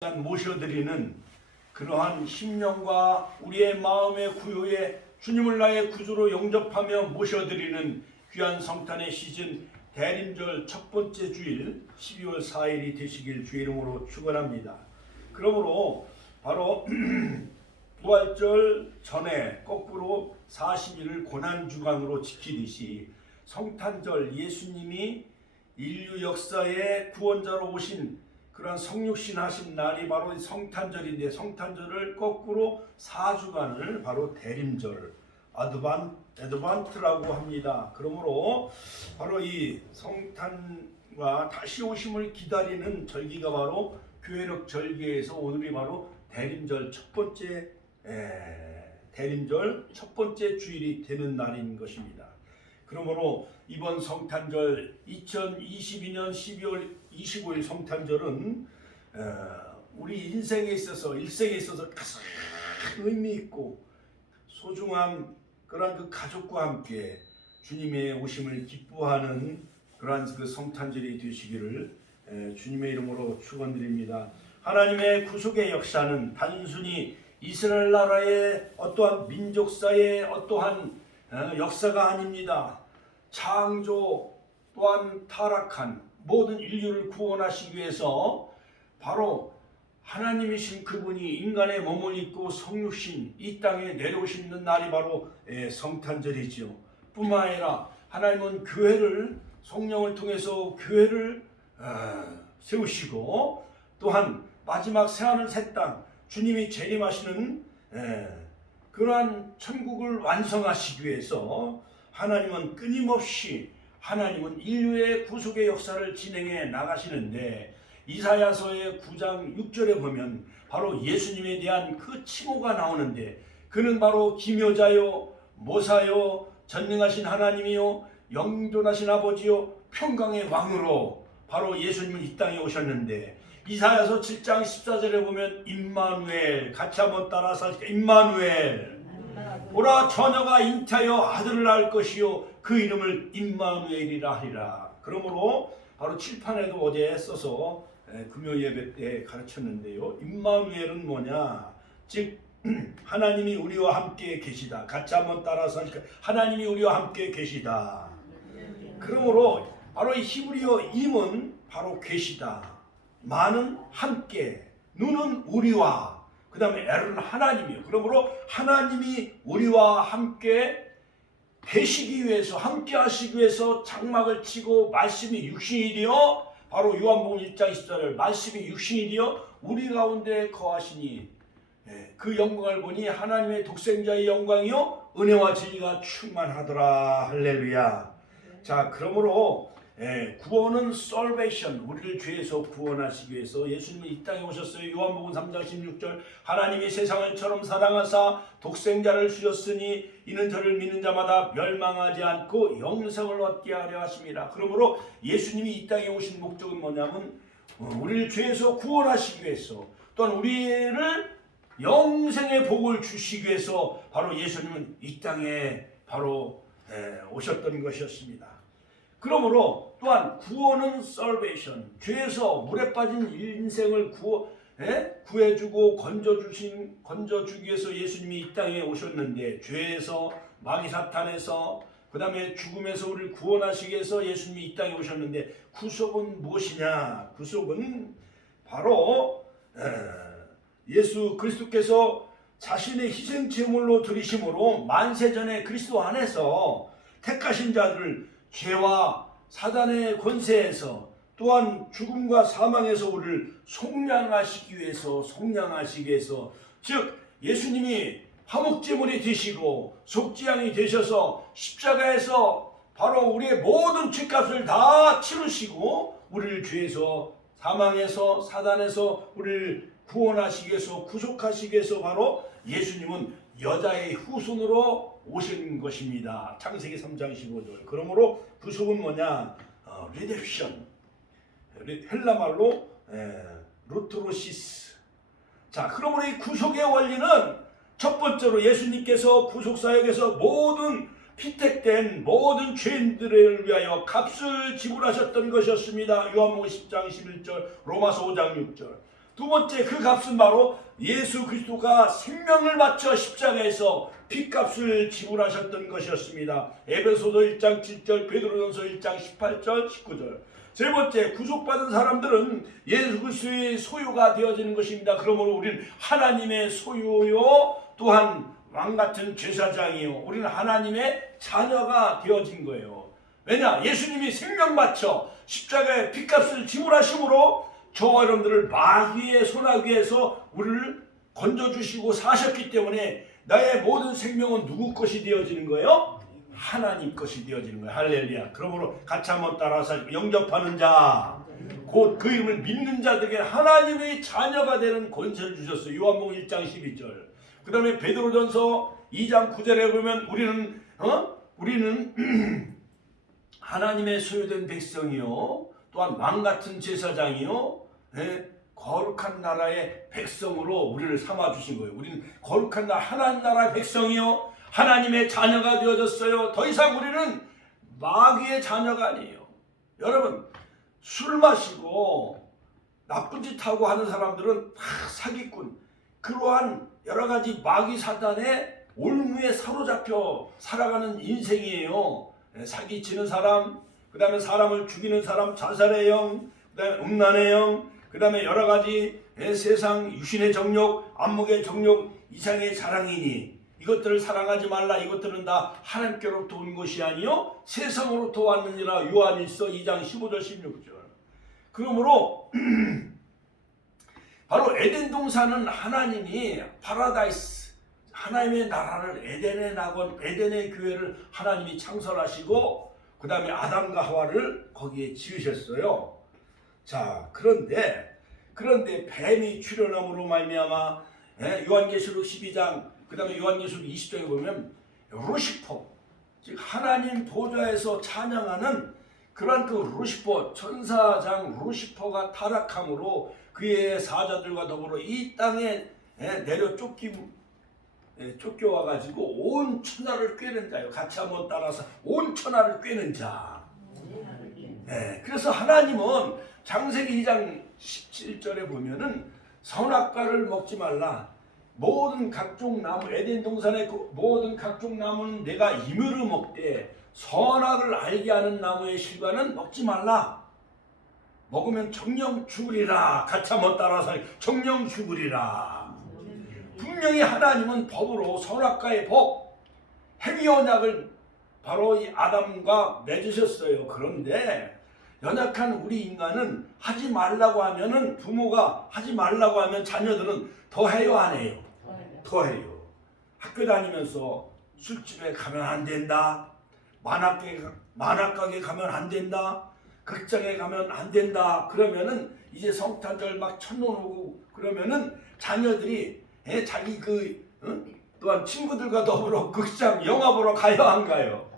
모셔드리는 그러한 심령과 우리의 마음의 구요에 주님을 나의 구주로 영접하며 모셔드리는 귀한 성탄의 시즌 대림절 첫 번째 주일 12월 4일이 되시길 주의 이름으로 축원합니다. 그러므로 바로 부활절 전에 거꾸로 40일을 고난주간으로 지키듯이 성탄절 예수님이 인류 역사의 구원자로 오신 그런 성육신 하신 날이 바로 성탄절인데, 성탄절을 거꾸로 4주간을 바로 대림절 어드반트라고 합니다. 그러므로 바로 이 성탄과 다시 오심을 기다리는 절기가 바로 교회력 절기에서 오늘이 바로 대림절 첫 번째 주일이 되는 날인 것입니다. 그러므로 이번 성탄절 2022년 12월 25일 성탄절은 우리 일생에 있어서 가장 의미 있고 소중한 그러한 그 가족과 함께 주님의 오심을 기뻐하는 그러한 그 성탄절이 되시기를 주님의 이름으로 축원드립니다. 하나님의 구속의 역사는 단순히 이스라엘 나라의 어떠한 민족사의 어떠한 역사가 아닙니다. 창조 또한 타락한 모든 인류를 구원하시기 위해서 바로 하나님이신 그분이 인간의 몸을 입고 성육신 이 땅에 내려오시는 날이 바로 성탄절이지요. 뿐만 아니라 하나님은 교회를 성령을 통해서 교회를 세우시고 또한 마지막 새하늘 새 땅 주님이 재림하시는 그러한 천국을 완성하시기 위해서 하나님은 끊임없이 하나님은 인류의 구속의 역사를 진행해 나가시는데, 이사야서의 9장 6절에 보면 바로 예수님에 대한 그 칭호가 나오는데, 그는 바로 기묘자요 모사요 전능하신 하나님이요 영존하신 아버지요 평강의 왕으로 바로 예수님은 이 땅에 오셨는데, 이사야서 7장 14절에 보면 임마누엘, 같이 한번 따라서 할까? 임마누엘, 보라 처녀가 잉태하여 아들을 낳을 것이요 그 이름을 임마누엘이라 하리라. 그러므로 바로 칠판에도 어제 써서 금요 예배 때 가르쳤는데요. 임마누엘은 뭐냐? 즉 하나님이 우리와 함께 계시다. 같이 한번 따라서 할까? 하나님이 우리와 함께 계시다. 그러므로 바로 이 히브리어 임은 바로 계시다. 만은 함께, 누는 우리와, 그 다음에 엘은 하나님이요. 그러므로 하나님이 우리와 함께 계시기 위해서, 함께 하시기 위해서 장막을 치고 말씀이 육신이 되어, 바로 요한복음 1장 14절 말씀이 육신이 되어 우리 가운데 거하시니 그 영광을 보니 하나님의 독생자의 영광이요 은혜와 진리가 충만하더라. 할렐루야. 자, 그러므로 구원은 salvation, 우리를 죄에서 구원하시기 위해서 예수님이 이 땅에 오셨어요. 요한복음 3장 16절 하나님이 세상을 처럼 사랑하사 독생자를 주셨으니 이는 저를 믿는 자마다 멸망하지 않고 영생을 얻게 하려 하심이라. 그러므로 예수님이 이 땅에 오신 목적은 뭐냐면 우리를 죄에서 구원하시기 위해서, 또한 우리를 영생의 복을 주시기 위해서 바로 예수님은 이 땅에 바로 오셨던 것이었습니다. 그러므로 또한 구원은 salvation, 죄에서 물에 빠진 인생을 구해주고 건져주기 위해서 예수님이 이 땅에 오셨는데, 죄에서, 마귀 사탄에서, 그 다음에 죽음에서 우리를 구원하시기 위해서 예수님이 이 땅에 오셨는데, 구속은 무엇이냐? 구속은 바로 예수 그리스도께서 자신의 희생 제물로 드리심으로 만세전에 그리스도 안에서 택하신 자들을 죄와 사단의 권세에서, 또한 죽음과 사망에서 우리를 속량하시기 위해서, 즉 예수님이 화목제물이 되시고 속죄양이 되셔서 십자가에서 바로 우리의 모든 죄값을 다 치르시고 우리를 죄에서, 사망에서, 사단에서 우리를 구원하시기 위해서, 구속하시기 위해서 바로 예수님은 여자의 후손으로 오신 것입니다. 창세기 3장 15절. 그러므로 구속은 뭐냐? 리뎀션, 헬라말로 루트로시스. 자, 그러므로 이 구속의 원리는 첫 번째로 예수님께서 구속사역에서 모든 피택된 모든 죄인들을 위하여 값을 지불하셨던 것이었습니다. 요한복음 10장 11절, 로마서 5장 6절. 두 번째 그 값은 바로 예수 그리스도가 생명을 바쳐 십자가에서 핏값을 지불하셨던 것이었습니다. 에베소서 1장 7절, 베드로전서 1장 18절, 19절. 세 번째, 구속받은 사람들은 예수 그리스도의 소유가 되어지는 것입니다. 그러므로 우리는 하나님의 소유요, 또한 왕같은 제사장이요, 우리는 하나님의 자녀가 되어진 거예요. 왜냐? 예수님이 생명 바쳐 십자가에 핏값을 지불하심으로 저와 여러분들을 마귀의 소나기에서 우리를 건져주시고 사셨기 때문에 나의 모든 생명은 누구 것이 되어지는 거예요? 하나님 것이 되어지는 거예요. 할렐루야. 그러므로 같이 한번 따라서 영접하는 자, 곧 그 이름을 믿는 자들에게 하나님의 자녀가 되는 권세를 주셨어요. 요한복음 1장 12절. 그 다음에 베드로전서 2장 9절에 보면 우리는 하나님의 소유된 백성이요, 또한 왕같은 제사장이요, 거룩한 나라의 백성으로 우리를 삼아주신 거예요. 우리는 거룩한 나라, 하나님 나라의 백성이요, 하나님의 자녀가 되어졌어요. 더 이상 우리는 마귀의 자녀가 아니에요. 여러분, 술 마시고 나쁜 짓 하고 하는 사람들은 다 사기꾼, 그러한 여러 가지 마귀 사단의 올무에 사로잡혀 살아가는 인생이에요. 사기치는 사람, 그 다음에 사람을 죽이는 사람, 자살의 영, 그 다음에 음란의 영, 그 다음에 여러 가지 세상 유신의 정욕, 안목의 정욕, 이상의 자랑이니 이것들을 사랑하지 말라. 이것들은 다 하나님께로부터 온 것이 아니요 세상으로부터 왔느니라. 요한일서 2장 15절 16절. 그러므로 바로 에덴 동산은 하나님이 파라다이스, 하나님의 나라를, 에덴의 낙원, 에덴의 교회를 하나님이 창설하시고 그 다음에 아담과 하와를 거기에 지으셨어요. 자, 그런데 뱀이 출현함으로 말미암아 요한계시록 12장, 그 다음에 요한계시록 20장에 보면 루시퍼, 즉 하나님 보좌에서 찬양하는 그러한 그 루시퍼, 천사장 루시퍼가 타락함으로 그의 사자들과 더불어 이 땅에 내려 쫓겨와가지고 온 천하를 꿰는 자요. 같이 한번 따라서 온 천하를 꿰는 자. 그래서 하나님은 창세기 2장 17절에 보면은 선악과를 먹지 말라. 모든 각종 나무, 에덴 동산의 모든 각종 나무는 내가 임으로 먹되 선악을 알게 하는 나무의 실과는 먹지 말라. 먹으면 정령 죽으리라. 같이 한번 따라서 정령 죽으리라. 분명히 하나님은 법으로 선악과의 법, 행위 언약을 바로 이 아담과 맺으셨어요. 그런데 연약한 우리 인간은 하지 말라고 하면은, 부모가 하지 말라고 하면 자녀들은 더 해요, 안 해요? 더 해요. 학교 다니면서 술집에 가면 안 된다, 만화가게 가면 안 된다, 극장에 가면 안 된다, 그러면은 이제 성탄절 막 천문 오고 그러면은 자녀들이 자기 또한 친구들과 더불어 극장 영화 보러 가요, 안 가요?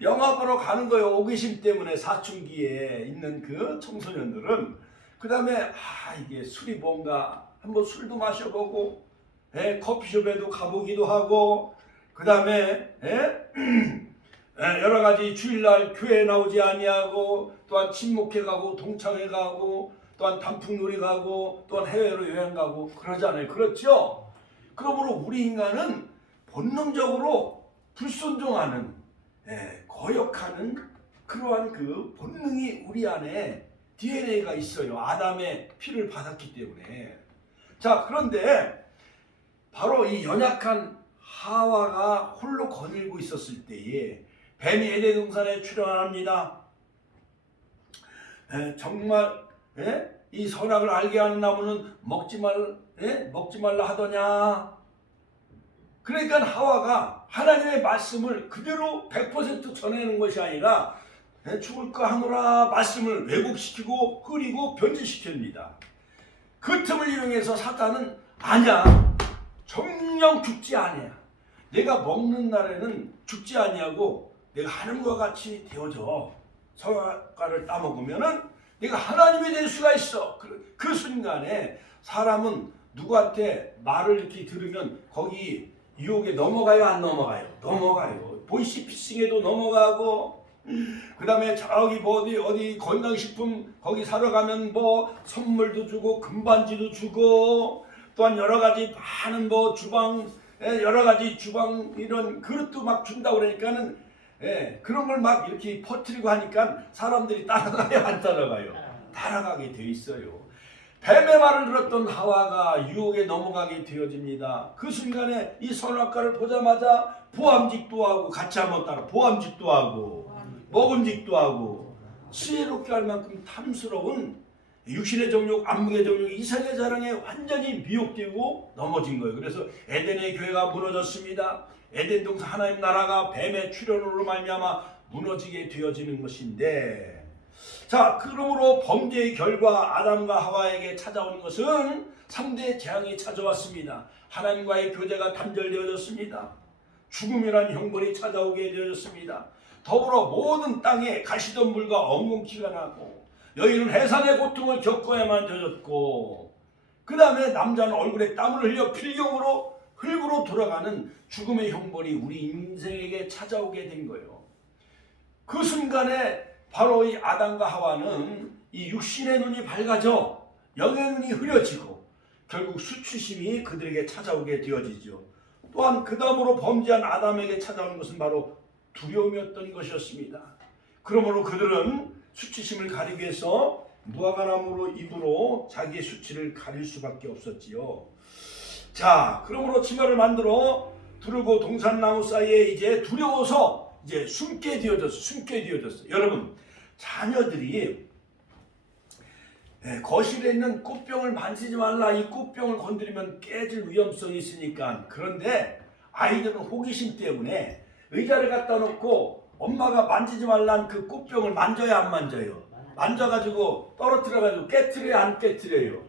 영화 보러 가는 거예요. 호기심 때문에. 사춘기에 있는 그 청소년들은. 그 다음에 이게 술이 뭔가 한번 술도 마셔보고 커피숍에도 가보기도 하고, 그 다음에 여러 가지 주일날 교회에 나오지 아니하고, 또한 친목회 가고 동창회 가고, 또한 단풍놀이 가고, 또한 해외로 여행 가고 그러잖아요. 그렇죠? 그러므로 우리 인간은 본능적으로 불순종하는, 거역하는 그러한 그 본능이 우리 안에 DNA가 있어요. 아담의 피를 받았기 때문에. 자, 그런데 바로 이 연약한 하와가 홀로 거닐고 있었을 때에 뱀이 에덴 동산에 출현합니다. 정말 이 선악을 알게 하는 나무는 먹지 말라 하더냐. 그러니까 하와가 하나님의 말씀을 그대로 100% 전해내는 것이 아니라 죽을까 하노라 말씀을 왜곡시키고 흐리고 변질시킵니다. 그 틈을 이용해서 사탄은 아니야, 정령 죽지 아니야, 내가 먹는 날에는 죽지 아니하고 내가 하나님과 같이 되어져. 선악과를 따먹으면은 내가 하나님이 될 수가 있어. 그 순간에 사람은 누구한테 말을 이렇게 들으면 거기 유혹에 넘어가요, 안 넘어가요? 넘어가요. 보이시피싱에도 넘어가고, 그 다음에 저기 뭐 어디 건강식품 거기 사러 가면 뭐 선물도 주고 금반지도 주고 또한 여러 가지 많은 뭐 주방 여러 가지 주방 이런 그릇도 막 준다고 그러니까는 그런 걸 막 이렇게 퍼뜨리고 하니까 사람들이 따라가요 안 따라가요? 따라가게 돼 있어요. 뱀의 말을 들었던 하와가 유혹에 넘어가게 되어집니다. 그 순간에 이 선악과를 보자마자 보암직도 하고 같이 한번 따라 보암직도 하고 먹음직도 하고 지혜롭게 할 만큼 탐스러운 육신의 정욕, 안목의 정욕, 이상의 자랑에 완전히 미혹되고 넘어진 거예요. 그래서 에덴의 교회가 무너졌습니다. 에덴 동산 하나님 나라가 뱀의 출현으로 말미암아 무너지게 되어지는 것인데, 자, 그러므로 범죄의 결과 아담과 하와에게 찾아오는 것은 3대 재앙이 찾아왔습니다. 하나님과의 교제가 단절되어졌습니다. 죽음이란 형벌이 찾아오게 되어졌습니다. 더불어 모든 땅에 가시덤불과 엉겅퀴가 나고 여인은 해산의 고통을 겪어야만 되었고, 그 다음에 남자는 얼굴에 땀을 흘려 필경으로 흙으로 돌아가는 죽음의 형벌이 우리 인생에게 찾아오게 된 거예요. 그 순간에 바로 이 아담과 하와는 이 육신의 눈이 밝아져 영의 눈이 흐려지고 결국 수치심이 그들에게 찾아오게 되어지죠. 또한 그 다음으로 범죄한 아담에게 찾아오는 것은 바로 두려움이었던 것이었습니다. 그러므로 그들은 수치심을 가리기 위해서 무화과나무로 입으로 자기의 수치를 가릴 수밖에 없었지요. 자, 그러므로 치마를 만들어 두르고 동산나무 사이에 이제 두려워서 이제 숨게 되어졌어. 여러분, 자녀들이 거실에 있는 꽃병을 만지지 말라, 이 꽃병을 건드리면 깨질 위험성이 있으니까. 그런데 아이들은 호기심 때문에 의자를 갖다 놓고 엄마가 만지지 말란 그 꽃병을 만져야 안 만져요? 만져가지고 떨어뜨려가지고 깨트려야 안 깨트려요?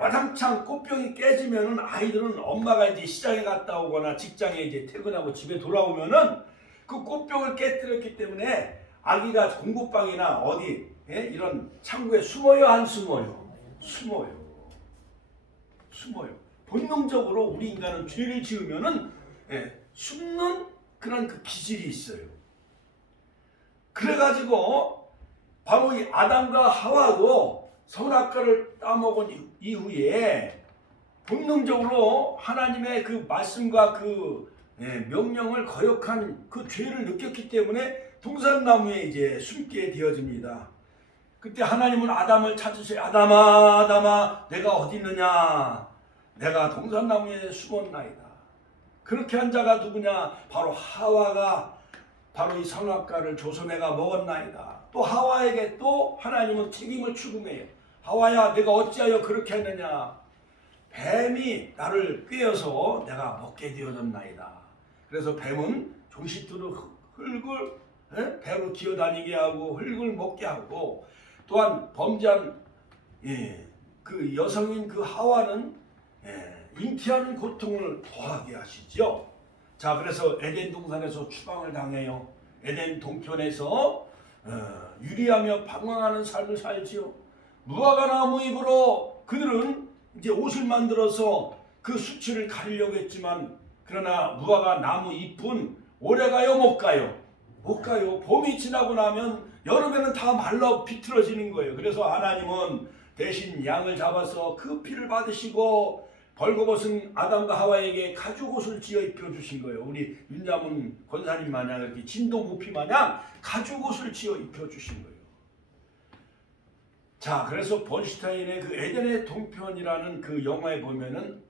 와장창 꽃병이 깨지면은 아이들은 엄마가 이제 시장에 갔다 오거나 직장에 이제 퇴근하고 집에 돌아오면은 그 꽃병을 깨뜨렸기 때문에 아기가 공부방이나 어디 이런 창고에 숨어요 안 숨어요? 숨어요. 본능적으로 우리 인간은 죄를 지으면은 숨는 그런 그 기질이 있어요. 그래가지고 바로 이 아담과 하와도 선악과를 따먹은 이후에 본능적으로 하나님의 그 말씀과 그 명령을 거역한 그 죄를 느꼈기 때문에 동산나무에 이제 숨게 되어집니다. 그때 하나님은 아담을 찾으세요. 아담아 내가 어디 있느냐? 내가 동산나무에 숨었나이다. 그렇게 한 자가 누구냐? 바로 하와가 바로 이 선악과를 조소매가 먹었나이다. 또 하와에게 또 하나님은 책임을 추궁해요. 하와야, 내가 어찌하여 그렇게 했느냐? 뱀이 나를 꿰어서 내가 먹게 되어졌나이다. 그래서 뱀은 종싯대로 흙을 배로 기어다니게 하고 흙을 먹게 하고, 또한 범죄한 그 여성인 그 하와는 잉태하는 고통을 더하게 하시죠. 자, 그래서 에덴 동산에서 추방을 당해요. 에덴 동편에서 유리하며 방황하는 삶을 살지요. 무화과 나무 잎으로 그들은 이제 옷을 만들어서 그 수치를 가리려고 했지만, 그러나 무화과 나무 잎은 오래가요 못 가요? 못 가요. 봄이 지나고 나면 여름에는 다 말라 비틀어지는 거예요. 그래서 하나님은 대신 양을 잡아서 그 피를 받으시고 벌거벗은 아담과 하와에게 가죽옷을 지어 입혀주신 거예요. 우리 윤자문 권사님 마냥 이렇게 진도부피 마냥 가죽옷을 지어 입혀주신 거예요. 자, 그래서 번슈타인의 그 에덴의 동편이라는 그 영화에 보면은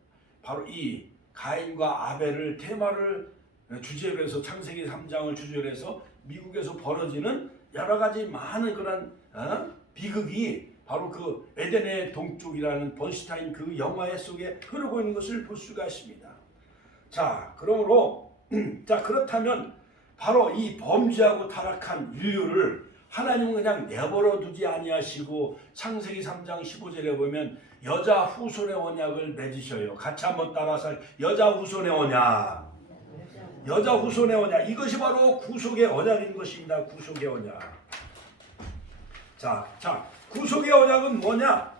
바로 이 가인과 아벨을 테마를 주제로 해서 창세기 3장을 주제로 해서 미국에서 벌어지는 여러 가지 많은 그런 비극이 바로 그 에덴의 동쪽이라는 번슈타인 그 영화 속에 흐르고 있는 것을 볼 수가 있습니다. 자, 그러므로 자, 그렇다면 바로 이 범죄하고 타락한 인류를 하나님은 그냥 내버려 두지 아니하시고 창세기 3장 15절에 보면 여자 후손의 언약을 맺으셔요. 같이 한번 따라서 여자 후손의 언약. 여자 후손의 언약. 이것이 바로 구속의 언약인 것입니다. 구속의 언약. 자, 구속의 언약은 뭐냐?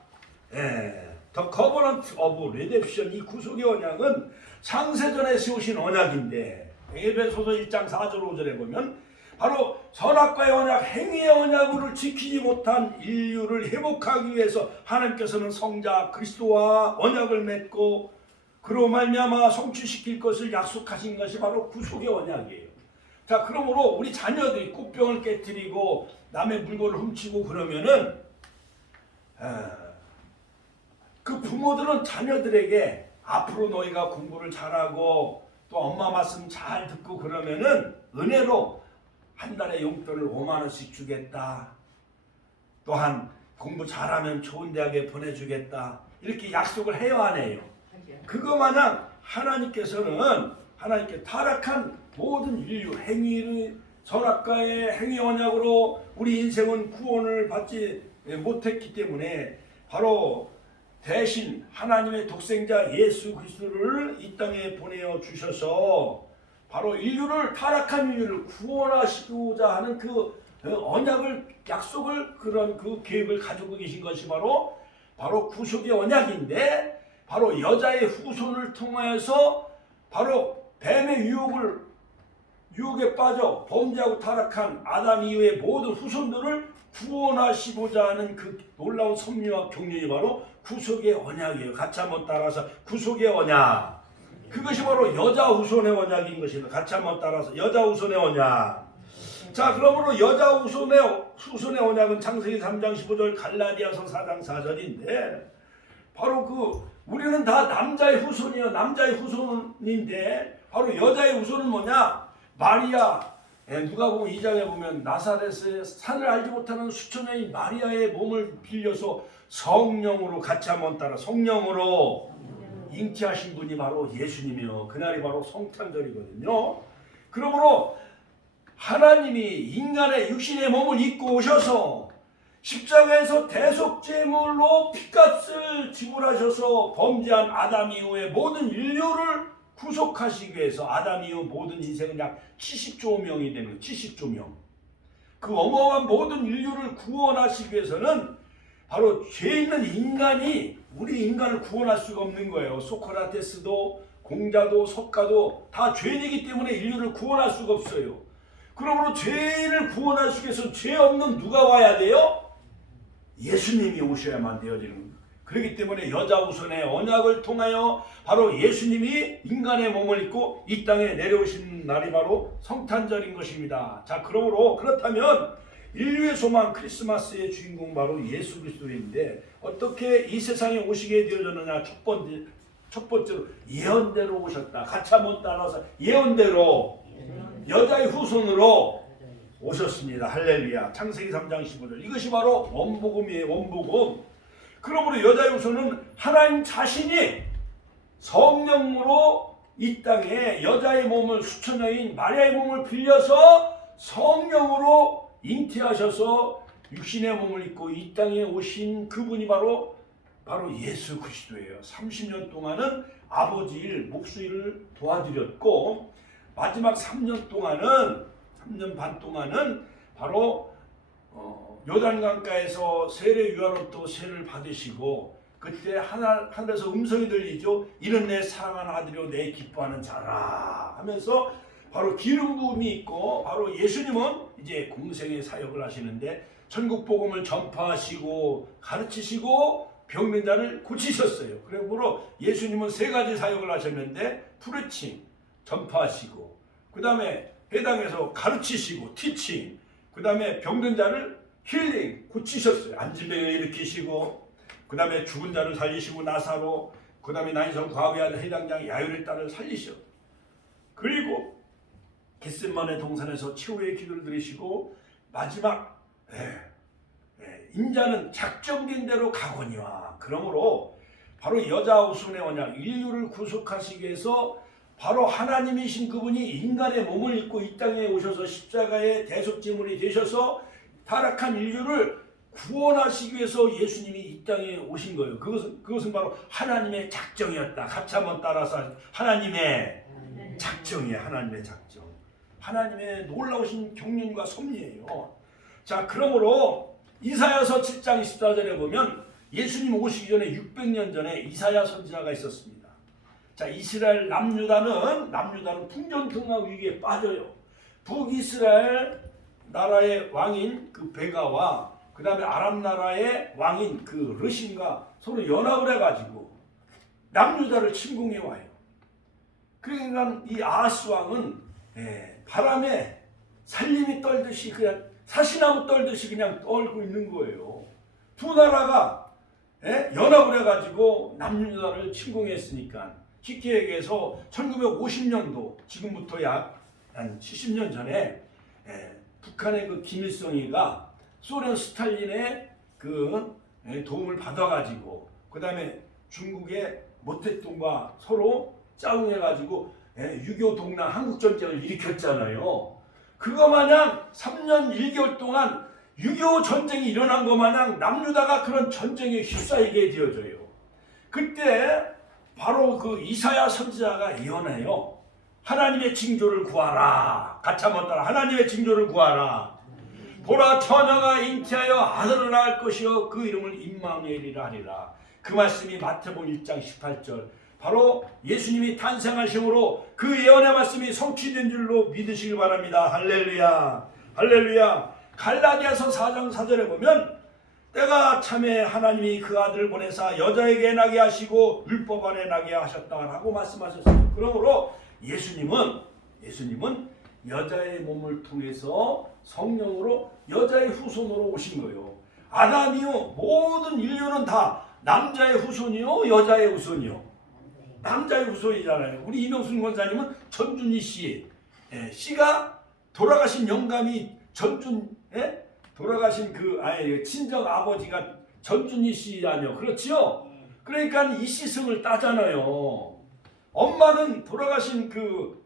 The Covenant of Redemption. 이 구속의 언약은 창세전에 세우신 언약인데, 에베소서 1장 4절 5절에 보면 바로 선악과의 언약, 행위의 언약을 지키지 못한 인류를 회복하기 위해서 하나님께서는 성자 그리스도와 언약을 맺고 그로 말미암아 성취시킬 것을 약속하신 것이 바로 구속의 언약이에요. 자, 그러므로 우리 자녀들이 꽃병을 깨뜨리고 남의 물건을 훔치고 그러면은 그 부모들은 자녀들에게 앞으로 너희가 공부를 잘하고 또 엄마 말씀 잘 듣고 그러면은 은혜로 한 달에 용돈을 5만 원씩 주겠다. 또한 공부 잘하면 좋은 대학에 보내주겠다. 이렇게 약속을 해요, 안 해요? 그거 마냥 하나님께 타락한 모든 인류 행위를 선악과의 행위 언약으로 우리 인생은 구원을 받지 못했기 때문에 바로 대신 하나님의 독생자 예수 그리스도를 이 땅에 보내어 주셔서 바로 인류를 타락한 인류를 구원하시고자 하는 그 언약을 약속을 그런 그 계획을 가지고 계신 것이 바로 구속의 언약인데 바로 여자의 후손을 통하여서 바로 뱀의 유혹에 빠져 범죄하고 타락한 아담 이후의 모든 후손들을 구원하시고자 하는 그 놀라운 섭리와 경륜이 바로 구속의 언약이에요. 같이 한번 따라서 구속의 언약. 그것이 바로 여자 후손의 언약인 것입니다. 같이 한번 따라서 여자 후손의 언약. 자, 그러므로 여자 후손의 언약은 창세기 3장 15절 갈라디아서 4장 4절인데 바로 우리는 다 남자의 후손이요. 남자의 후손인데 바로 여자의 후손은 뭐냐? 마리아. 누가복음 2장에 보면 나사렛의 산을 알지 못하는 수천년의 마리아의 몸을 빌려서 성령으로 같이 한번 따라 성령으로 잉태하신 분이 바로 예수님이요. 그날이 바로 성탄절이거든요. 그러므로 하나님이 인간의 육신의 몸을 입고 오셔서 십자가에서 대속제물로 피값을 지불하셔서 범죄한 아담 이후의 모든 인류를 구속하시기 위해서 아담 이후 모든 인생은 약 70조 명이 되는 70조 명. 그 어마어마한 모든 인류를 구원하시기 위해서는 바로 죄 있는 인간이 우리 인간을 구원할 수가 없는 거예요. 소크라테스도 공자도 석가도 다 죄인이기 때문에 인류를 구원할 수가 없어요. 그러므로 죄인을 구원하시기 위해서 죄 없는 누가 와야 돼요? 예수님이 오셔야만 되어지는 겁니다. 그렇기 때문에 여자 후손의 언약을 통하여 바로 예수님이 인간의 몸을 입고 이 땅에 내려오신 날이 바로 성탄절인 것입니다. 자, 그러므로 그렇다면 인류의 소망 크리스마스의 주인공 바로 예수 그리스도인데 어떻게 이 세상에 오시게 되어졌느냐? 첫 번째로 예언대로 오셨다. 같이 한번 따라서 예언대로 여자의 후손으로 오셨습니다. 할렐루야. 창세기 3장 15절. 이것이 바로 원복음이에요. 원복음. 그러므로 여자의 후손은 하나님 자신이 성령으로 이 땅에 여자의 몸을 수천 여인 마리아의 몸을 빌려서 성령으로 잉태하셔서 육신의 몸을 입고 이 땅에 오신 그분이 바로 예수 그리스도예요. 30년 동안은 아버지 일, 목수일을 도와드렸고 마지막 3년 반 동안은 바로 요단강가에서 세례 요한으로부터 세례를 받으시고 그때 하늘에서 음성이 들리죠. 이는 내 사랑하는 아들이요 내 기뻐하는 자라 하면서 바로 기름 부음이 있고 바로 예수님은 이제 공생의 사역을 하시는데 천국 복음을 전파하시고 가르치시고 병든 자를 고치셨어요. 그러므로 예수님은 세 가지 사역을 하셨는데 프리칭 전파하시고 그 다음에 회당에서 가르치시고 티칭 그 다음에 병든 자를 힐링 고치셨어요. 안진병을 일으키시고 그 다음에 죽은 자를 살리시고 나사로 그 다음에 나인성 과부의 아들 해당장 야유의 딸을 살리셔. 그리고 겟세마네 동산에서 최후의 기도를 드리시고 마지막 인자는 작정된 대로 가거니와. 그러므로 바로 여자 후손의 언약 인류를 구속하시기 위해서 바로 하나님이신 그분이 인간의 몸을 입고 이 땅에 오셔서 십자가의 대속제물이 되셔서 타락한 인류를 구원하시기 위해서 예수님이 이 땅에 오신 거예요. 그것은 바로 하나님의 작정이었다. 같이 한번 따라서 하나님의 작정이에요. 하나님의 작정. 하나님의 놀라우신 경륜과 섭리예요. 자, 그러므로 이사야서 7장 24절에 보면 예수님 오시기 전에 600년 전에 이사야 선지자가 있었습니다. 자, 이스라엘 남유다는 풍전등화 위기에 빠져요. 북이스라엘 나라의 왕인 그 베가와 그 다음에 아람 나라의 왕인 그 르신과 서로 연합을 해가지고 남유다를 침공해 와요. 그러니까 이 아하스 왕은 바람에 살림이 떨듯이 그냥 사시나무 떨듯이 그냥 떨고 있는 거예요. 두 나라가 연합을 해가지고 남유다를 침공했으니까 쉽게 얘기해서 1950년도 지금부터 약 한 70년 전에 북한의 그 김일성이가 소련 스탈린의 그 도움을 받아가지고 그 다음에 중국의 모택동과 서로 짜웅해가지고 6.25 동남 한국전쟁을 일으켰잖아요. 그거 마냥 3년 1개월 동안 6.25 전쟁이 일어난 것 마냥 남유다가 그런 전쟁에 휩싸이게 되어져요. 그때 바로 그 이사야 선지자가 예언해요. 하나님의 징조를 구하라. 같이 한번 따라. 하나님의 징조를 구하라. 보라, 처녀가 잉태하여 아들을 낳을 것이요 그 이름을 임마누엘이라 하리라. 그 말씀이 마태복음 1장 18절 바로 예수님이 탄생하심으로 그 예언의 말씀이 성취된 줄로 믿으시길 바랍니다. 할렐루야, 할렐루야. 갈라디아서 4장 4절에 보면 때가 참에 하나님이 그 아들을 보내사 여자에게 나게 하시고 율법 안에 나게 하셨다라고 말씀하셨어요. 그러므로 예수님은 여자의 몸을 통해서 성령으로 여자의 후손으로 오신 거예요. 아담이요 모든 인류는 다 남자의 후손이요 여자의 후손이요. 남자의 후손이잖아요. 우리 이명순 권사님은 전준희 씨, 씨가 돌아가신 영감이 돌아가신 그 친정 아버지가 전준희 씨 아니요, 그렇지요? 그러니까 이 씨승을 따잖아요. 엄마는 돌아가신 그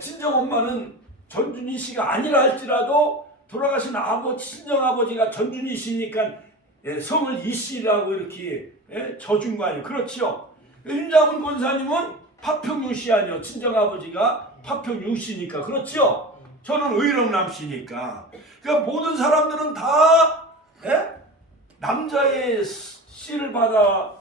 친정 엄마는 전준희 씨가 아니라 할지라도 돌아가신 친정 아버지가 전준희 씨니까 성을 이 씨라고 이렇게 져준 거 아니에요, 그렇지요? 윤장훈 권사님은 파평윤 씨 아니요, 친정 아버지가 파평윤 씨니까, 그렇지요? 저는 의령남 씨니까. 그러니까 모든 사람들은 다 남자의 씨를 받아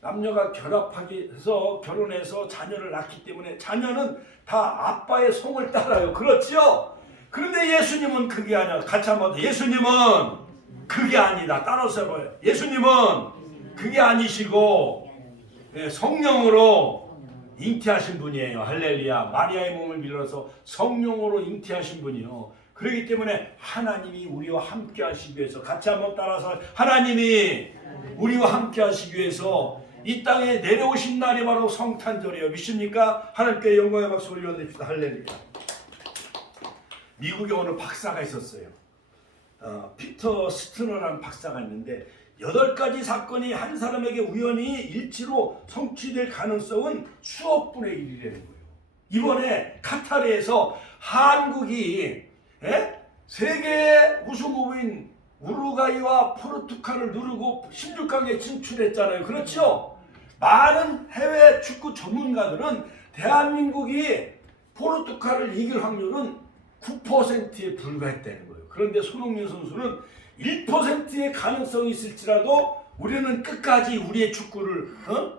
남녀가 결합해서 결혼해서 자녀를 낳기 때문에 자녀는 다 아빠의 성을 따라요. 그렇지요? 그런데 예수님은 그게 아니야. 같이 한번 더. 예수님은 그게 아니다. 따라서 해봐요. 예수님은 그게 아니시고 성령으로 잉태하신 분이에요. 할렐루야. 마리아의 몸을 빌어서 성령으로 잉태하신 분이요. 그렇기 때문에 하나님이 우리와 함께 하시기 위해서 같이 한번 따라서 하나님이 우리와 함께 하시기 위해서 이 땅에 내려오신 날이 바로 성탄절이에요. 믿습니까? 하나님께 영광의 박수 올려드립시다. 할렐루야. 미국에 어느 박사가 있었어요. 피터 스트너라는 박사가 있는데 8가지 사건이 한 사람에게 우연히 일치로 성취될 가능성은 수억 분의 1이라는 거예요. 이번에 카타르에서 한국이 세계 우승 후보인 우루과이와 포르투갈을 누르고 16강에 진출했잖아요. 그렇죠? 많은 해외 축구 전문가들은 대한민국이 포르투갈을 이길 확률은 9%에 불과했다는 거예요. 그런데 손흥민 선수는 1%의 가능성이 있을지라도 우리는 끝까지 우리의 축구를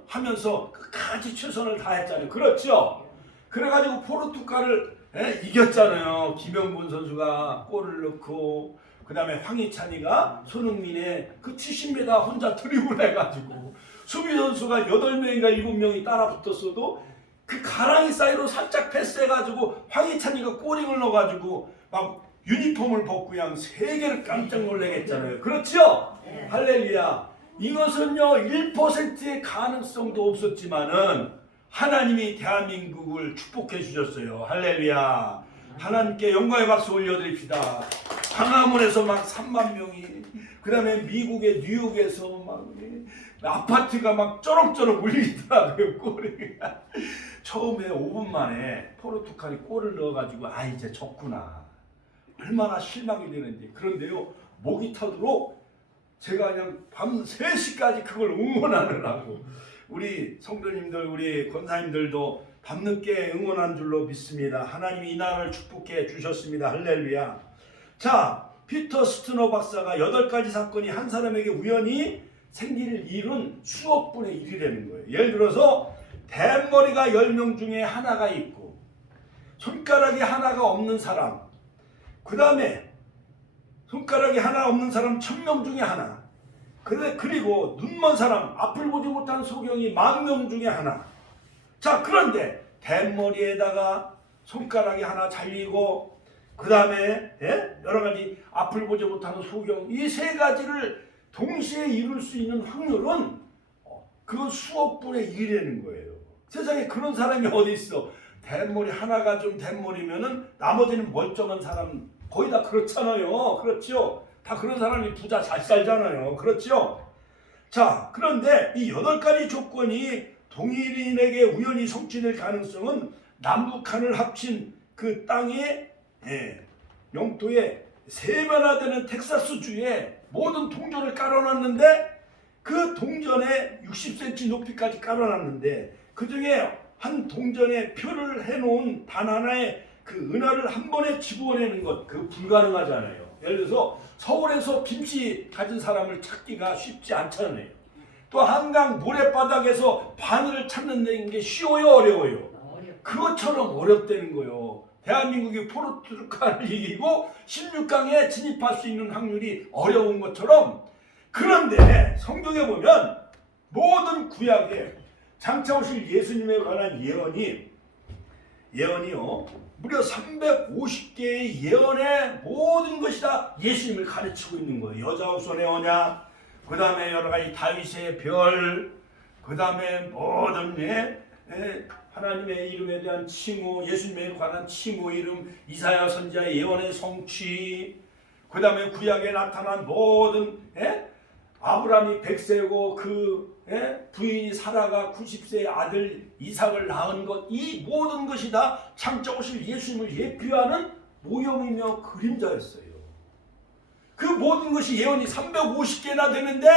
하면서 끝까지 최선을 다했잖아요. 그렇죠? 그래가지고 포르투갈을 이겼잖아요. 김영곤 선수가 골을 넣고 그 다음에 황희찬이가 손흥민의 그 70m 혼자 드리블 해가지고 수비 선수가 8명인가 7명이 따라 붙었어도 그 가랑이 사이로 살짝 패스해가지고 황희찬이가 골링을 넣어가지고 막 유니폼을 벗고 그냥 세계를 깜짝 놀라게 했잖아요. 그렇죠? 할렐루야. 이것은요 1%의 가능성도 없었지만은 하나님이 대한민국을 축복해 주셨어요. 할렐루야. 하나님께 영광의 박수 올려드립시다. 광화문에서 막 3만 명이, 그 다음에 미국의 뉴욕에서 막 아파트가 막 쩌렁쩌렁 울리더라고요. 골이. 처음에 5분 만에 포르투갈이 골을 넣어가지고 이제 졌구나. 얼마나 실망이 되는지. 그런데요 목이 타도록 제가 그냥 밤 3시까지 그걸 응원하느라고 우리 성도님들 우리 권사님들도 밤늦게 응원한 줄로 믿습니다. 하나님이 이 나라를 축복해 주셨습니다. 할렐루야. 자, 피터 스트너 박사가 8가지 사건이 한 사람에게 우연히 생길 일은 수억 분의 1이라는 거예요. 예를 들어서 대머리가 10명 중에 하나가 있고 손가락이 하나가 없는 사람, 그 다음에 손가락이 하나 없는 사람 1000명 중에 하나, 그리고 눈먼 사람, 앞을 보지 못하는 소경이 10,000명 중에 하나. 자, 그런데 대머리에다가 손가락이 하나 잘리고, 그 다음에 여러 가지 앞을 보지 못하는 소경, 이 세 가지를 동시에 이룰 수 있는 확률은 그건 수억 분의 1이라는 거예요. 세상에 그런 사람이 어디 있어? 대머리 하나가 좀 대머리면은 나머지는 멀쩡한 사람 거의 다 그렇잖아요. 그렇죠? 다 그런 사람이 부자 잘 살잖아요. 그렇죠? 자, 그런데 이 8가지 조건이 동일인에게 우연히 성취될 가능성은 남북한을 합친 그 땅의 영토의 3배나 되는 텍사스주에 모든 동전을 깔아놨는데, 그 동전에 60cm 높이까지 깔아놨는데, 그 중에 한 동전에 표를 해놓은 단 하나의 그 은하를 한 번에 집어내는 것, 그거 불가능하잖아요. 예를 들어서 서울에서 김씨 가진 사람을 찾기가 쉽지 않잖아요. 또 한강 모래바닥에서 바늘을 찾는 게 쉬워요, 어려워요? 그것처럼 어렵다는 거예요. 대한민국이 포르투갈을 이기고 16강에 진입할 수 있는 확률이 어려운 것처럼, 그런데 성경에 보면 모든 구약에 장차 오실 예수님에 관한 예언이요 무려 350개의 예언의 모든 것이 다 예수님을 가르치고 있는 거예요. 여자 후손의 언약, 그 다음에 여러 가지 다윗의 별, 그 다음에 모든 하나님의 이름에 대한 칭호, 예수님에 관한 칭호 이름, 이사야 선지자의 예언의 성취, 그 다음에 구약에 나타난 모든 아브라함이 100세고 그 부인이 사라가 90세의 아들 이삭을 낳은 것, 이 모든 것이 다 장차 오실 예수님을 예표하는 모형이며 그림자였어요. 그 모든 것이 예언이 350개나 되는데,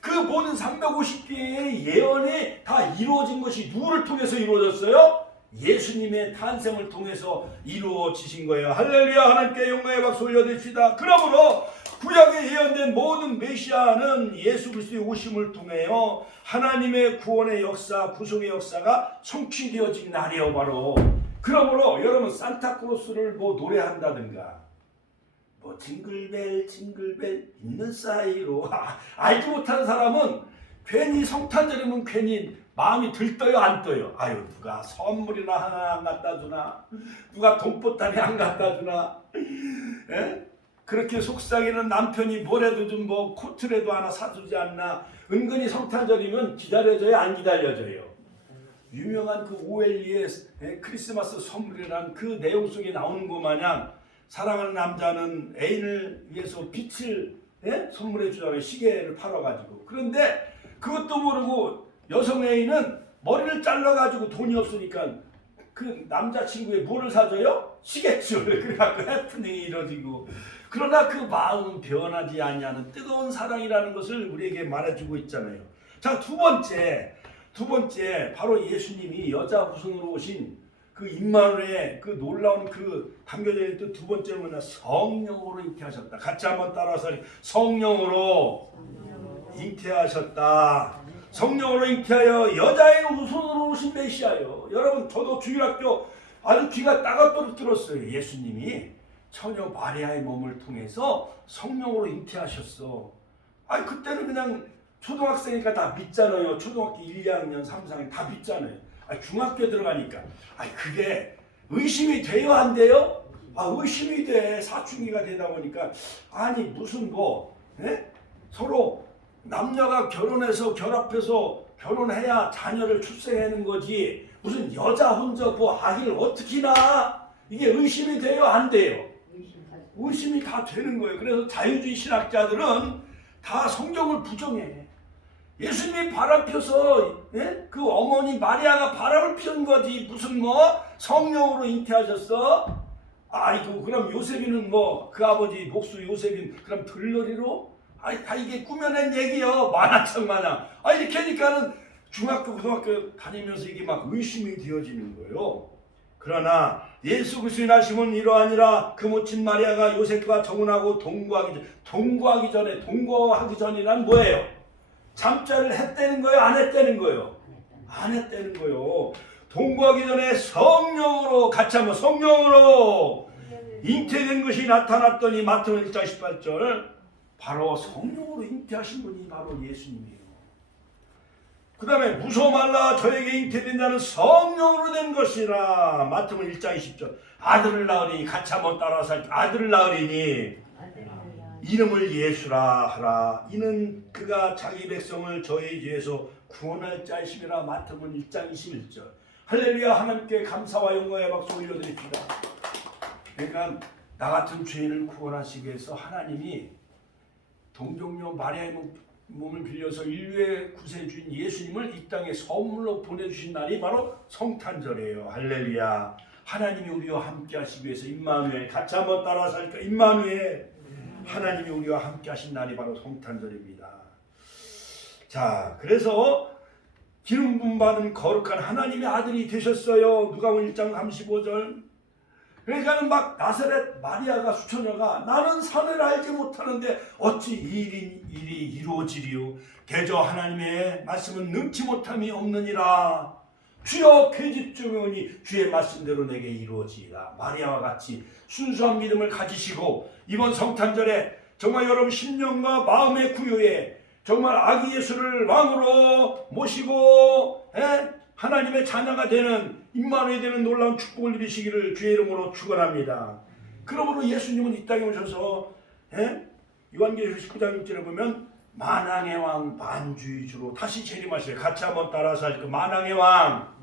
그 모든 350개의 예언이 다 이루어진 것이 누구를 통해서 이루어졌어요? 예수님의 탄생을 통해서 이루어지신 거예요. 할렐루야. 하나님께 영광의 박수 올려드립시다. 그러므로 구약에 예언된 모든 메시아는 예수 그리스도의 오심을 통하여 하나님의 구원의 역사, 구속의 역사가 성취되어진 날이에요. 바로 그러므로 여러분 산타크로스를 뭐 노래한다든가 뭐 징글벨 징글벨 있는 사이로 알지 못하는 사람은 괜히 성탄절이면 괜히 마음이 들떠요, 안 떠요? 아유, 누가 선물이나 하나 안 갖다 주나? 누가 돈보따리 안 갖다 주나? 그렇게 속삭이는 남편이 뭐래도 좀 뭐 코트라도 하나 사주지 않나? 은근히 성탄절이면 기다려져요, 안 기다려져요? 유명한 그 오엘리의 크리스마스 선물이란 그 내용 속에 나오는 것 마냥 사랑하는 남자는 애인을 위해서 빛을 선물해 주잖아요. 시계를 팔아가지고. 그런데 그것도 모르고 여성 애인은 머리를 잘라가지고 돈이 없으니까 그 남자친구의 뭐를 사줘요? 시계줄. 그래갖고 해프닝이 이루어지고. 그러나 그 마음은 변하지 아니하는 뜨거운 사랑이라는 것을 우리에게 말해주고 있잖아요. 자, 두 번째 바로 예수님이 여자 후손으로 오신 그 임마누엘의 그 놀라운 그 담겨져 있는 두 번째는 뭐냐? 성령으로 잉태하셨다. 같이 한번 따라서 성령으로 잉태하셨다. 성령으로 잉태하여 여자의 후손으로 오신 메시아요. 여러분, 저도 주일학교 아주 귀가 따갑도록 들었어요. 예수님이 처녀 마리아의 몸을 통해서 성령으로 잉태하셨어. 아니 그때는 그냥 초등학생이니까 다 믿잖아요. 초등학교 1, 2학년, 3, 4학년 다 믿잖아요. 아니 중학교 들어가니까 아니 그게 의심이 돼요, 안 돼요? 의심이 돼. 사춘기가 되다 보니까 아니 무슨 서로 남녀가 결혼해서 결합해서 결혼해야 자녀를 출생하는 거지 무슨 여자 혼자 아기를 어떻게 낳아? 이게 의심이 돼요, 안 돼요? 의심이 다 되는 거예요. 그래서 자유주의 신학자들은 다 성경을 부정해. 예수님이 바람 펴서 그 어머니 마리아가 바람을 피운 거지 무슨 성령으로 잉태하셨어? 아이고 그럼 요셉이는 그 아버지 목수 요셉인 그럼 들러리로? 아니 다 이게 꾸며낸 얘기요. 만화책 마냥. 이렇게 하니까는 중학교 고등학교 다니면서 이게 막 의심이 되어지는 거예요. 그러나 예수 그리스도의 나심은 이러하니라. 그 모친 마리아가 요셉과 정혼하고 동거하기 전이란 뭐예요? 잠자를 했다는 거예요? 안 했다는 거예요? 안 했다는 거예요. 동거하기 전에 성령으로 같이 한번 성령으로 잉태된 것이 나타났더니 마태복음 1장 18절 바로 성령으로 잉태하신 분이 바로 예수님이에요. 그 다음에 무서워 말라 저에게 잉태된 자는 성령으로 된 것이라 마태복음 1장 20절 아들을 낳으리니 같이 한번 따라서 할게요. 아들을 낳으리니 이름을 예수라 하라 이는 그가 자기 백성을 저희 죄에서 구원할 자이심이라 마태복음 1장 21절 할렐루야. 하나님께 감사와 영광의 박수 올려드립니다. 그러니까 나 같은 죄인을 구원하시기 위해서 하나님이 동정녀 마리아의 몸을 빌려서 인류의 구세주인 예수님을 이 땅에 선물로 보내주신 날이 바로 성탄절이에요. 할렐루야. 하나님이 우리와 함께 하시기 위해서 임마누엘 같이 한번 따라서 할까? 임마누엘 하나님이 우리와 함께 하신 날이 바로 성탄절입니다. 자, 그래서 기름 부음 받은 거룩한 하나님의 아들이 되셨어요. 누가복음 1장 35절. 그러니까는 막 나사렛 마리아가 수처녀가 나는 사내를 알지 못하는데 어찌 이 일이 이루어지리요. 대저 하나님의 말씀은 능치 못함이 없느니라. 주여 계집종이오니 주의 말씀대로 내게 이루어지리라. 마리아와 같이 순수한 믿음을 가지시고 이번 성탄절에 정말 여러분 심령과 마음의 구유에 정말 아기 예수를 왕으로 모시고 하나님의 자녀가 되는 임마누엘이 되는 놀라운 축복을 누리시기를 주의 이름으로 축원합니다. 그러므로 예수님은 이 땅에 오셔서 요한계시록 19장 6절에 보면 만왕의 왕 만주의 주로 다시 재림하실 같이 한번 따라서 할까? 만왕의 왕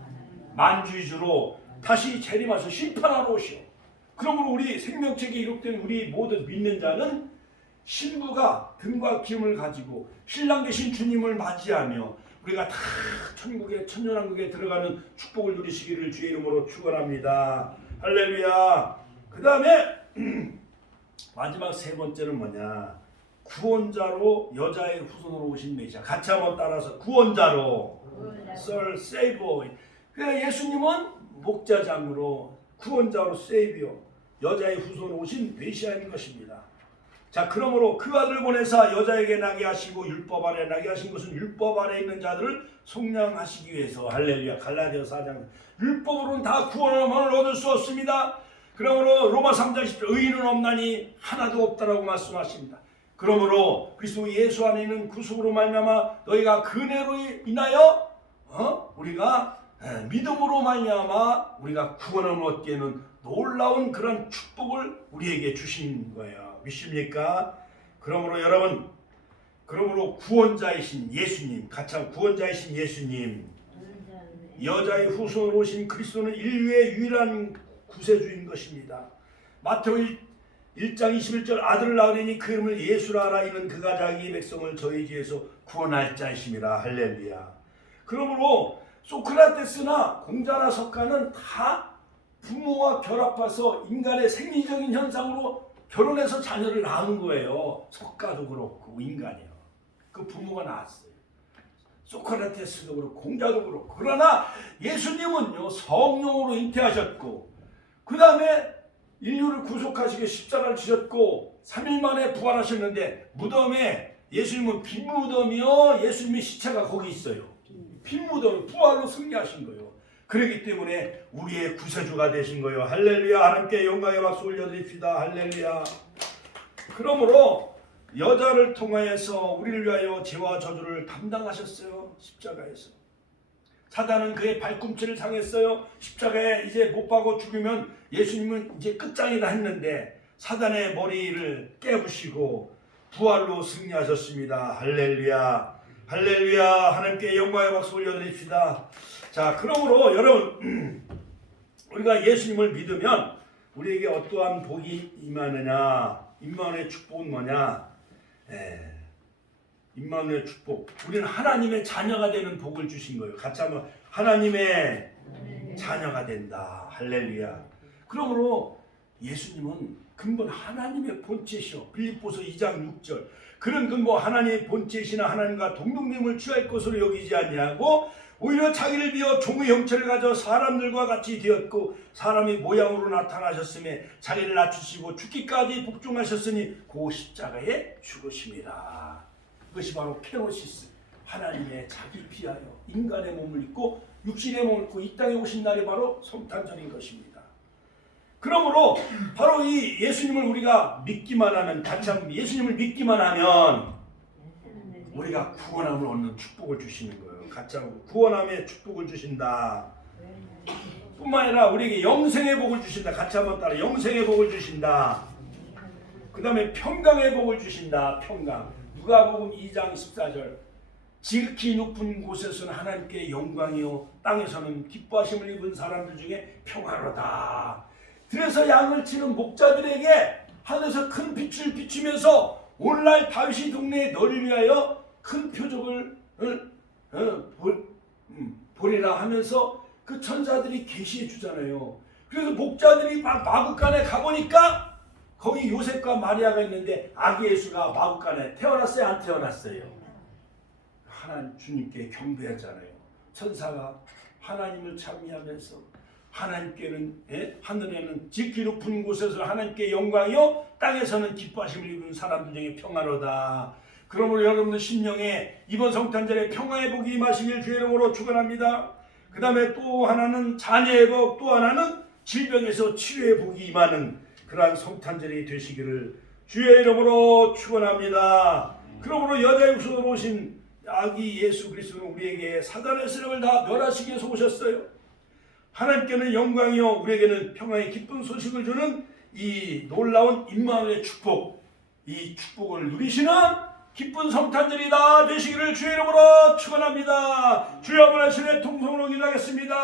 만주의 주로 다시 재림하셔 심판하러 오시오. 그러므로 우리 생명책에 기록된 우리 모든 믿는 자는 신부가 등과 기름을 가지고 신랑 되신 주님을 맞이하며 우리가 다 천국에 천년왕국에 들어가는 축복을 누리시기를 주의 이름으로 축원합니다. 할렐루야. 그 다음에 마지막 세 번째는 뭐냐? 구원자로 여자의 후손으로 오신 메시아. 같이 한번 따라서 구원자로 Sir Savior. 그러니까 예수님은 목자장으로 구원자로 세이비어 여자의 후손으로 오신 메시아인 것입니다. 자, 그러므로 그 아들을 보내사 여자에게 나게 하시고 율법 아래 나게 하신 것은 율법 아래 있는 자들을 속량하시기 위해서. 할렐루야. 갈라디아서 4장 율법으로는 다 구원을 얻을 수 없습니다. 그러므로 로마 3장 10절 의인은 없나니 하나도 없다라고 말씀하십니다. 그러므로 그리스도 예수 안에 있는 구속으로 말미암아 너희가 그네로 인하여 우리가 믿음으로 말미암아 우리가 구원을 얻기에는 놀라운 그런 축복을 우리에게 주신 거예요. 믿습니까? 그러므로 여러분, 그러므로 구원자이신 예수님, 같이 한번 구원자이신 예수님, 여자의 후손으로 오신 그리스도는 인류의 유일한 구세주인 것입니다. 마태복음 1장 21절 아들을 낳으리니 그 이름을 예수라 하라 이는 그가 자기 백성을 저희 죄에서 구원할 자이심이라. 할렐루야. 그러므로 소크라테스나 공자나 석가는 다 부모와 결합해서 인간의 생리적인 현상으로 결혼해서 자녀를 낳은 거예요. 석가도 그렇고 인간이요. 그 부모가 낳았어요. 소크라테스도 그렇고 공자도 그렇고. 그러나 예수님은요 성령으로 잉태하셨고 그 다음에 인류를 구속하시기 십자가를 지셨고 3일 만에 부활하셨는데 무덤에 예수님은 빈무덤이요 예수님의 시체가 거기 있어요. 빈무덤 부활로 승리하신 거예요. 그렇기 때문에 우리의 구세주가 되신 거예요. 할렐루야. 하나님께 영광의 박수 올려드립시다. 할렐루야. 그러므로 여자를 통하여서 우리를 위하여 죄와 저주를 담당하셨어요. 십자가에서. 사단은 그의 발꿈치를 상했어요. 십자가에 이제 못 박아 죽이면 예수님은 이제 끝장이다 했는데 사단의 머리를 깨부시고 부활로 승리하셨습니다. 할렐루야. 할렐루야. 하나님께 영광의 박수 올려드립시다. 자, 그러므로 여러분 우리가 예수님을 믿으면 우리에게 어떠한 복이 임하느냐? 임마누엘의 축복은 뭐냐? 임마누엘의 축복. 우리는 하나님의 자녀가 되는 복을 주신 거예요. 같이 한번 하나님의 자녀가 된다. 할렐루야. 그러므로 예수님은 근본 하나님의 본체시오. 빌립보서 2장 6절. 그런 근본 하나님의 본체시나 하나님과 동등됨을 취할 것으로 여기지 아니하고 오히려 자기를 비워 종의 형체를 가져 사람들과 같이 되었고 사람의 모양으로 나타나셨음에 자기를 낮추시고 죽기까지 복종하셨으니 그 십자가에 죽으심이라. 그것이 바로 케노시스. 하나님의 자기 피하여 인간의 몸을 입고 육신의 몸을 입고 이 땅에 오신 날이 바로 성탄절인 것입니다. 그러므로 바로 이 예수님을 우리가 믿기만 하면, 같이 한번 예수님을 믿기만 하면 우리가 구원함을 얻는 축복을 주시는 거예요. 같이 한번 구원함의 축복을 주신다. 뿐만 아니라 우리에게 영생의 복을 주신다. 같이 한번 따라 영생의 복을 주신다. 그 다음에 평강의 복을 주신다. 평강. 누가복음 2장 14절 지극히 높은 곳에서는 하나님께 영광이요 땅에서는 기뻐하심을 입은 사람들 중에 평화로다. 그래서 양을 치는 목자들에게 하늘에서 큰 빛을 비추면서 오늘날 다윗의 동네에 너를 위하여 큰 표적을 보리라 하면서 그 천사들이 계시해 주잖아요. 그래서 목자들이 마구간에 가보니까 거기 요셉과 마리아가 있는데 아기 예수가 마구간에 태어났어요? 안 태어났어요? 하나님 주님께 경배하잖아요. 천사가 하나님을 찬미하면서 하나님께는 하늘에는 지극히 높은 곳에서 하나님께 영광이요 땅에서는 기뻐하심을 입은 사람들 중에 평화로다. 그러므로 여러분들 심령에 이번 성탄절에 평화의 복이 임하시길 주의 이름으로 축원합니다. 그 다음에 또 하나는 자녀의 복, 또 하나는 질병에서 치료의 복이 임하는 그러한 성탄절이 되시기를 주의 이름으로 축원합니다. 그러므로 여자의 후손으로 오신 아기 예수 그리스도는 우리에게 사단의 세력을 다 멸하시기 위해서 오셨어요. 하나님께는 영광이요 우리에게는 평화의 기쁜 소식을 주는 이 놀라운 임마누엘의 축복, 이 축복을 누리시는 기쁜 성탄절이 다 되시기를 주의 이름으로 축원합니다. 주여 아버지 신의 통성으로 기도하겠습니다.